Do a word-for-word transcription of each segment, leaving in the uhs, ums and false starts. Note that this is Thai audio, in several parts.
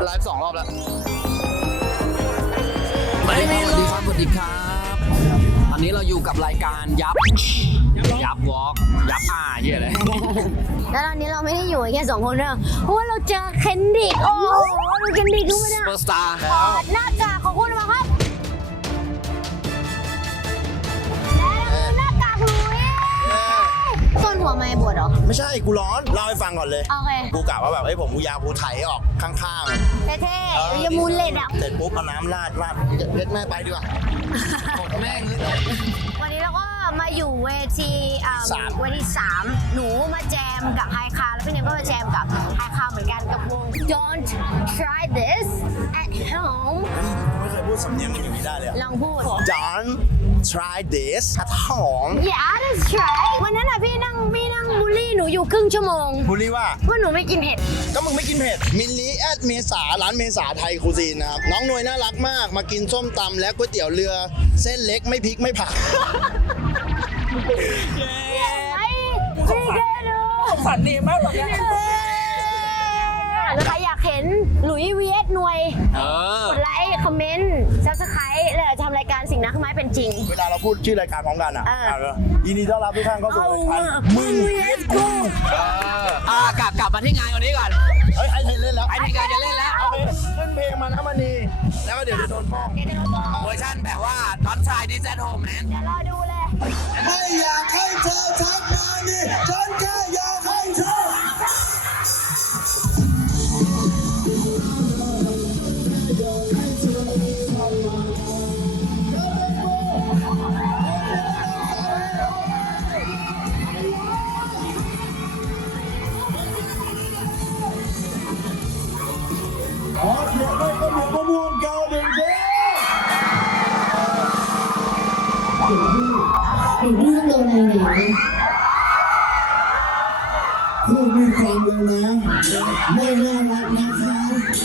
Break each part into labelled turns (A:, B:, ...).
A: ไลฟ์สองรอบแล้วไม่ไม่สวัสดีครับสวัสดีครับอันนี้เราอยู่กับรายการยับยับวอล์กยับอ่าเหี้ยอะไร
B: แล้วตอนนี้เราไม่ได้อยู่แค่สองคนนะเพราะว่าเราเจอเคนดิกโอ้โหดูเคนดิกดูไม่ได้
A: ซูเปอร์สตาร์
B: ถอดหน้ากากของคุณมาครับและนั่นคือหน้ากากหลุยต้นหัวไม่บวชหรอ
C: ไม่ใช่กูร้อนเล่าให้ฟังก่อนเลย
B: โอเค
C: กูกะว่าแบบไอ้ผมกูยาวกูไถออกข้าง
B: ๆเท่ๆยมูลเล็ดอ่ะ
C: เสร็จปุ๊บเอาน้ำราดราดเล็ดแม่ไปดีกว่า
A: แม่ง
B: วันนี้เราก็มาอยู่เวทีเวทีสามหนูมาแจมกับไฮคาแล้วพี่เนมก็มาแจมกับไฮคาเหมือนกันกับวง Don't try this at home
C: ไม่เคยพูดสำเนียงอย่างนี้ได้เลย
B: ลองพูด
C: Don't try this at home
B: Yeah that's right วันนั้นอ่ะพี่นั่งพี่นั่งบูลลี่หนูอยู่ครึ่งชั่วโมง
C: บูลลี่ว่า
B: ว่าหนูไม่กินเผ็ด
C: ก็มึงไม่กินเผ็ดมิลลิแอดเมษาร้านเมษาไทยคูซีนนะครับน้องหน่วยน่ารักมากมากินส้มตำและก๋วยเตี๋ยวเรือเส้นเล็กไม่พริกไม่ผัก
A: ฝันดีมากตอนนี้
B: แล้วใครอยากเห็นหลุยวีเอสหน่วยกดไลค์คอมเมนต์ซับสไครต์แล้วทำรายการสิ่งนักไม้เป็นจริง
C: เวลาเราพูดชื่อรายการพร้อมกันอ่ะยินดีต้อนรับทุกท่านเข้าสู่รายการมึงวีเอสกู
A: อ่ากลับกลับมาที่งานวันนี้ก่อน
C: เฮ้ยไอ้ไทยเล่นแล้ว
A: ไอ้ที่งานจะเล่นแล้ว
C: โอเคขึ้นเพลงมานะมันนี่แล้วก็เดี๋ยวจะโดนฟ้อง
A: เวอร์ชันแบบว่า Not try this at home นะ
B: เดี๋ยวรอดูเลย
C: ไม่อยากให้เธอทักมาดิฉันแค่อยากให้เธอขอเสียงให้กับหมูมะม่วงเกาหลีเด้
D: เป็นเรื่องโดนอะไรไหนพูดไม่ฟังเลยนะไม่น่ารักนะคะ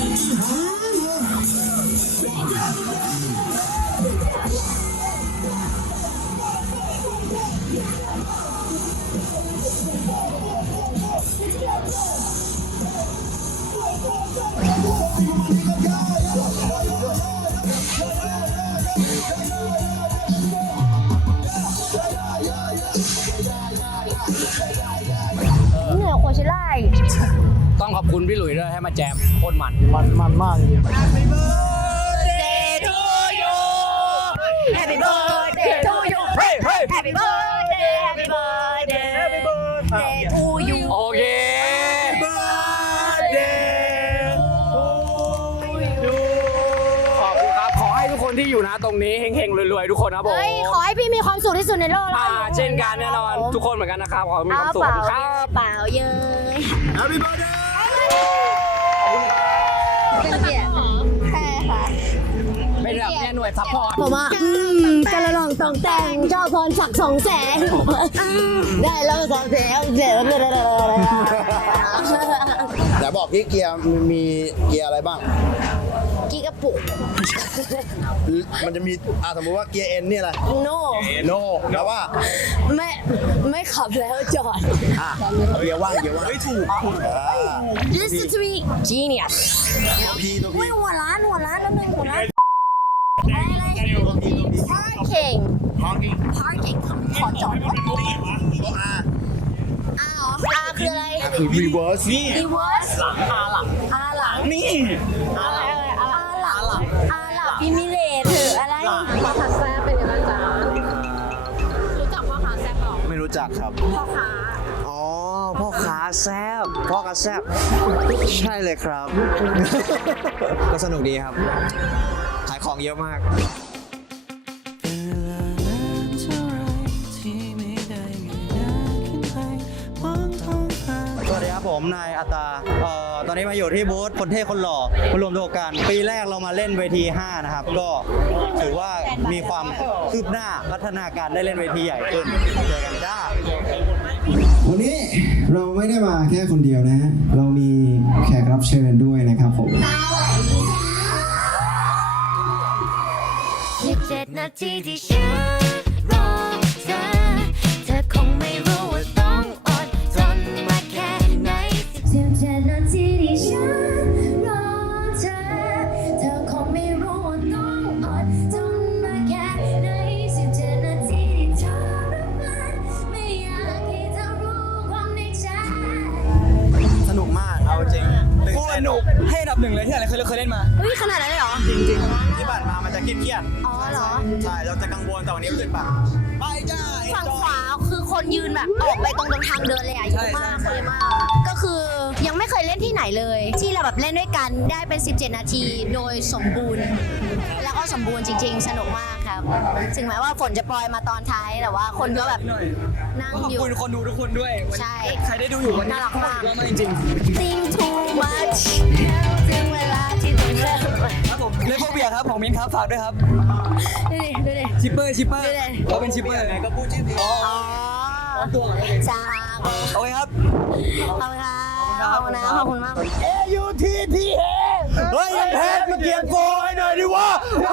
B: เหนือโคชิล่า
A: ต้องขอบคุณพี่หลุยด้วยให้มาแจมโคตรมัน
C: มันมันมากจริง
B: Happy birthday to you Happy birthday to you Happy birthday Happy birthday Happy birthday to you
A: โอเคขอบคุณครับขอให้ทุกคนที่อยู่นะตรงนี้เฮงๆรวยๆทุกคนนะผม
B: ขอให้พี่มีความสุขที่สุดในโลก
A: อ่าเช่นกันแน่นอนทุกคนเหมือนกันนะครับขอให้มีความสุขครับ
B: เปล่าเยอะ
C: Happy birthday
B: เป็นเกียรติใช่ค่ะ
A: เป็นแบบเนี่ยหน่วยซัพพอร์ต
B: ผมว่ากระลองต้องแต่งเจ้าพรศักดิ์สองแสนได้แล้วสองแสนเดี๋ยวเ
C: ดี๋ยวบอกที่เกียร์มีเกียร์อะไรบ้าง
B: กี่กระปุก
C: มันจะมีอ่าสมมติว่าเกียร์เอ็นนี่อะไร
B: no
C: no แล้วว่า
B: ไม่ไม่ขับแล้วจอด
C: อ่ะเกียร์ว่างเกียร์ว่างไม่ถูก
B: this is me genius
C: ตัวพีตัวพี
B: หัวล้านหัวล้านแล้วนึงหัวล้านอะไร parking
C: parking
B: parking ขอจอด
C: ตัว R
B: อ้าว R คืออะไร
C: คือ reverse นี่
B: reverse
A: R หลัง
B: R หลัง
C: นี่
B: อะไรอะไร R หลัง R หลังอิมิเลตถืออะไรพ่อค้าแซ่บเป็นยังไงจ๊ะรู้จักพ่อค้าแซ่บหรอ
C: ไม่รู้จักครับ
B: พ่อค้า
C: อ๋อพ่อค้าแซ่บพ่อค้าแซ่บใช่เลยครับก็สนุกดีครับขายของเยอะมากสวัสดีครับผมนายอัตราเอ่อตอนนี้มาอยู่ที่บูธคนเท่คนหล่อมารวมตัวกันปีแรกเรามาเล่นเวทีห้านะครับก็ถือว่ามีความคืบหน้าพัฒนาการได้เล่นเวทีใหญ่ขึ้นเจอกันจ้า
D: วันนี้เราไม่ได้มาแค่คนเดียวนะฮะเรามีแขกรับเชิญด้วยนะครับผม
B: สิบเจ็ดนาทีที่ฉันรอเธอเธอคงไม่รู้ว่าต้องอดทนมาแค่ไหนสิบเจ็ดนาทีที่ฉันรอเธอ
C: หนึ่งเลยที่อะไรเคยเคยเล่นมา
B: เฮ้ยขนาดนั้นเลยเหรอ
C: จริงๆที่ผ่านมามันจะเครียด
B: อ๋อเหรอ
C: ๆใช่เราจะกังวลแต่วันนี้รู้สึกแบบไปจ้า
B: ฝั่งขวาคือคนยืนแบบออกไปตรงตรงทางเดินเลยอ่ะเยอะมากคนเยอะมาก ก็คือยังไม่เคยเล่นที่ไหนเลย ที่เราแบบเล่นด้วยกันได้เป็น สิบเจ็ด นาทีโดยสมบูรณ์ แล้วก็สมบูรณ์จริง ๆ สนุกมากครับถึงแม้ว่าฝนจะโปรยมาตอนท้ายแต่ว่าคนก็แบบนั่ง
C: ขอบ
B: อยู่
C: คุณคนดูทุกคนด้วย
B: ใช่
C: ใครได้ดูอยู่วันนี้
B: น่ารักมาก
C: ขอบคุณมากจริง
B: Think too much ถึงเวลาที่ต้องเริ่ม
C: ๆครับผมเลโฟเบียครับของมิ้นครับฝากด้วยครับ
B: ดูดิดูดิ
C: ชิปเปอร์ชิปเปอร์
B: ดูดิ
C: เขาเป็นชิปเปอร์ไงก็พูดชื่อเพลง
B: อ๋อ
C: ตัวเหรอ
B: จ้า
C: โอเคครับ
B: ขอบคุณครับขอบคุณนะขอบคุณมาก
C: เอ ยู ที ที เอ เฮ้ยยังแพ้มาเกียร์โฟให้หน่อยดิวะโอ้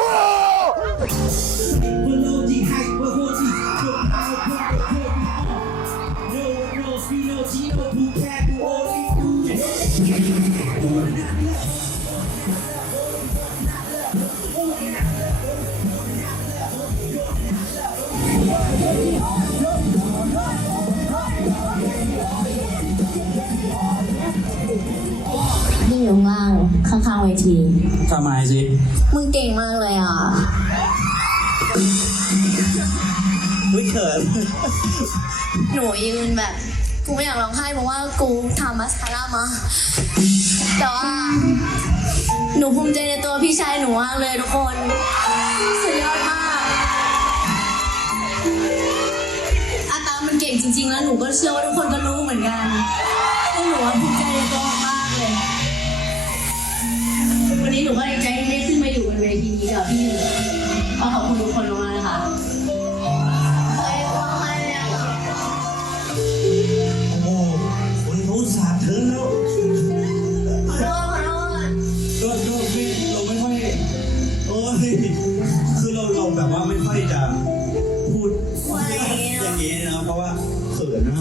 B: นี่อยู่ข้างล่างข้างๆเวที
C: ทำไมสิ
B: มึงเก่งมากเลยอ่ะ
C: ไม่เขิน
B: หนูยืนแบบ กูไม่อยากร้องไห้เพราะว่ากูทำมัสคาร่ามา แต่ว่า หนูภูมิใจในตัวพี่ชายหนูมากเลยทุกคน สุดยอดมากอาตามันเก่งจริงๆ แล้วหนูก็เชื่อว่าทุกคนก็รู้เหมือนกันว่าหนูว่าภูมิใจในตัวมากเลย วันนี้หนูก็ดีใจที่ได้ขึ้นมาอยู่บนเวทีนี้กับพี่หนึ่งก็ขอบคุณทุกคนมากๆนะคะเฮ้ยร้องไห้เลยอะ
E: โอ้คุณรู้สาถึงแล้ว
B: ขอโทษขอโทษ
E: ก็ก็ไม่เราไม่ค่อยโอ้ยคือเราเราแบบว่าไม่ค่อยจะพูดอย่างนี้นะเพราะว่าเขินนะ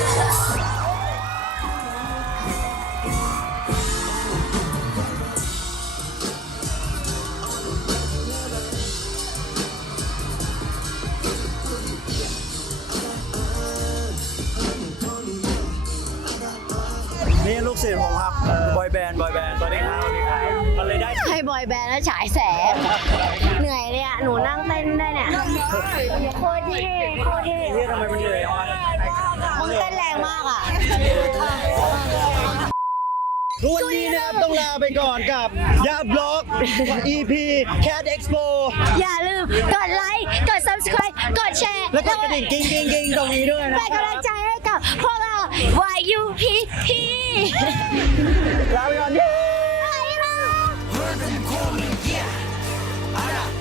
C: นี่ลูกศิษย์ผมครับ บอยแบนด์ บอยแบนด์สวัสดีครับสวัสดีครับอะไรได้
B: ให้บอยแบนด์แล้วฉายแสง เหนื่อยเนี่ย หนูนั่งเต้นได้เนี่ย โคตรเท่โคตรเท่
C: เฮ้ยทำไมมันเหนื่อยอ่ะ
B: มึงเต้นแรงมากอ่ะ
C: วันนี้นะครับต้องลาไปก่อนกับยาบล็อก อี พี Cat Expo
B: อย่าลืมกดไลค์ กด subscribe กดแชร์
C: แล้วก็กระดิ่งกิ้งกิ้งกิ้งตรงนี้ด้วยนะ
B: เป็นกำลังใจให้กับพวกเรา วาย ยู พี พี
C: ลาไปก่อนดิ
B: ไปค่ะ